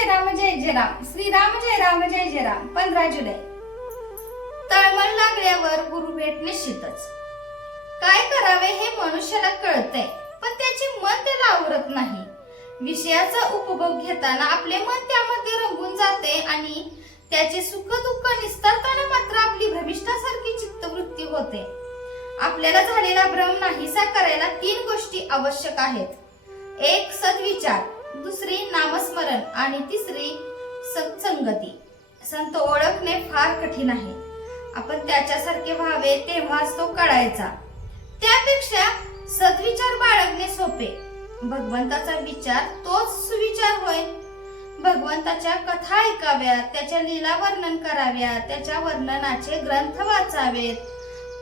जय राम, श्रीराम जय राम. 15 जुलै. तळमळ लागल्यावर गुरु भेट निश्चितच. काय करावे हे मनुष्याला कळतंय, पण त्याचे मन त्याला आवरत नाही. विषयाचा उपभोग घेताना आपले मन त्यामध्ये रंगून जाते आणि त्याचे सुख दुःख निस्तारताना मात्र आपली भ्रमिष्ठासारखी चित्तवृत्ती होते. आपल्याला झालेला भ्रम नाहीसा करायला 3 गोष्टी आवश्यक आहेत. 1 सद्विचार, दुसरी नामस्मरण आणि तिसरी सत्संगती. संत ओळखणे फार कठीण आहे. आपण त्याच्यासारखे व्हावे तेव्हाच तो कळायचा. त्यापेक्षा सद्विचार बाळगणे सोपे. भगवंताचा विचार तोच सुविचार होय. भगवंताच्या कथा ऐकाव्यात, त्याच्या लीला वर्णन कराव्यात, त्याच्या वर्णनाचे ग्रंथ वाचावेत.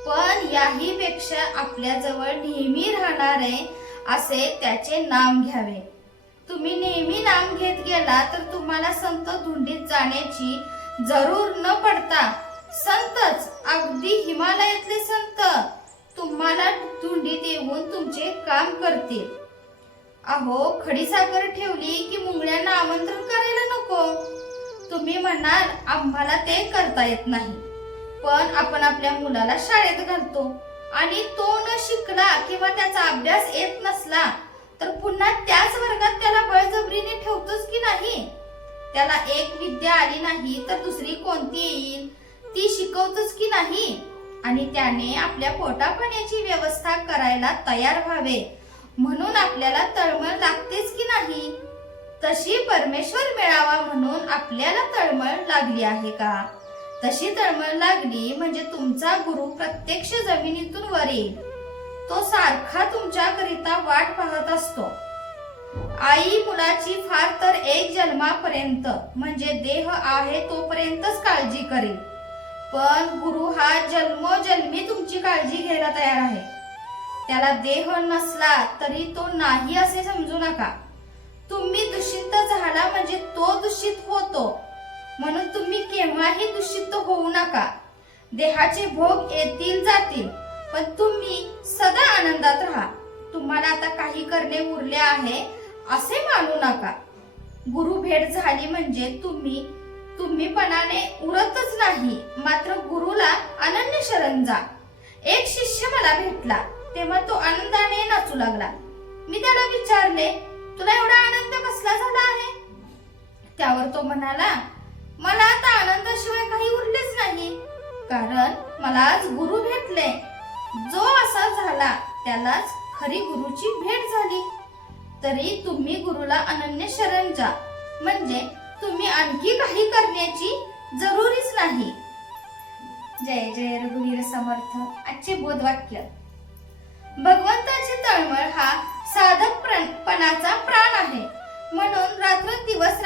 पण याही पेक्षा आपल्या जवळ नेहमी राहणारे असे त्याचे नाम घ्यावे. तुम्ही नेहमी नाम घेत गेला तर तुम्हाला संत धुंडीत जाण्याची जरूर न पडता संतच, अगदी हिमालयातले संत तुम्हाला धुंडीत येऊन तुमचे काम करतील. अहो, खडीसाखर ठेवली की मुंगळ्यांना आमंत्रण करायला नको. तुम्ही म्हणाल आम्हाला ते करता येत नाही, पण आपण आपल्या मुलाला शाळेत घालतो आणि तो न शिकला किंवा त्याचा अभ्यास येत नसला तर पुन्हा त्याच वर्गात त्याला बळजबरीने ठेवतोच की नाही. त्याला एक विद्या आली नाही तर दुसरी कोणती येईल ती शिकवतोच की नाही. आणि त्याने आपल्या पोटापाण्याची व्यवस्था करायला तयार व्हावे म्हणून आपल्याला तळमळ लागतेच की नाही. तशी परमेश्वर मिळावा म्हणून आपल्याला तळमळ लागली आहे का? तशी तळमळ लागली म्हणजे तुमचा गुरु प्रत्यक्ष जमिनीतून वर येईल. तो सारखा तुमच्याकरिता वाट पाहत असतो. आई मुलाची फार तर 1 जन्मापर्यंत म्हणजे देह आहे तोपर्यंतच काळजी करेल, पण गुरु हा जन्मोजन्मी तुमची काळजी घ्यायला तयार आहे. त्याला देह नसला तरी तो नाही असे समजू नका. तुम्ही दूषित झाला म्हणजे तो दूषित होतो, म्हणून तुम्ही केव्हाही दूषित होऊ नका. देहाचे भोग येतील जातील, पण तुम्ही सदा आनंदात राहा. तुम्हाला आता काही करणे उरले आहे असे मानू नका. गुरु भेट झाली म्हणजे तुम्हीपणाने उरतच नाही, मात्र गुरुला अनन्य शरण जा. एक शिष्य मला भेटला तेव्हा तो आनंदाने नाचू लागला. मी त्याला विचारले, तुला एवढा आनंद कसला झाला आहे? त्यावर तो म्हणाला, मला आता आनंदाशिवाय काही उरलेच नाही, कारण मला आज गुरु भेटले. जो असा झाला त्यालाच खरी गुरुची भेट झाली. तरी तुम्ही गुरुला अनन्य शरण जा, म्हणजे तुम्ही आणखी काही करण्याची जरुरीच नाही. जय जय रघुवीर समर्थ. आजचे बोधवाक्य. भगवंताची तळमळ हा साधकपणाचा प्राण आहे, म्हणून रात्रंदिवस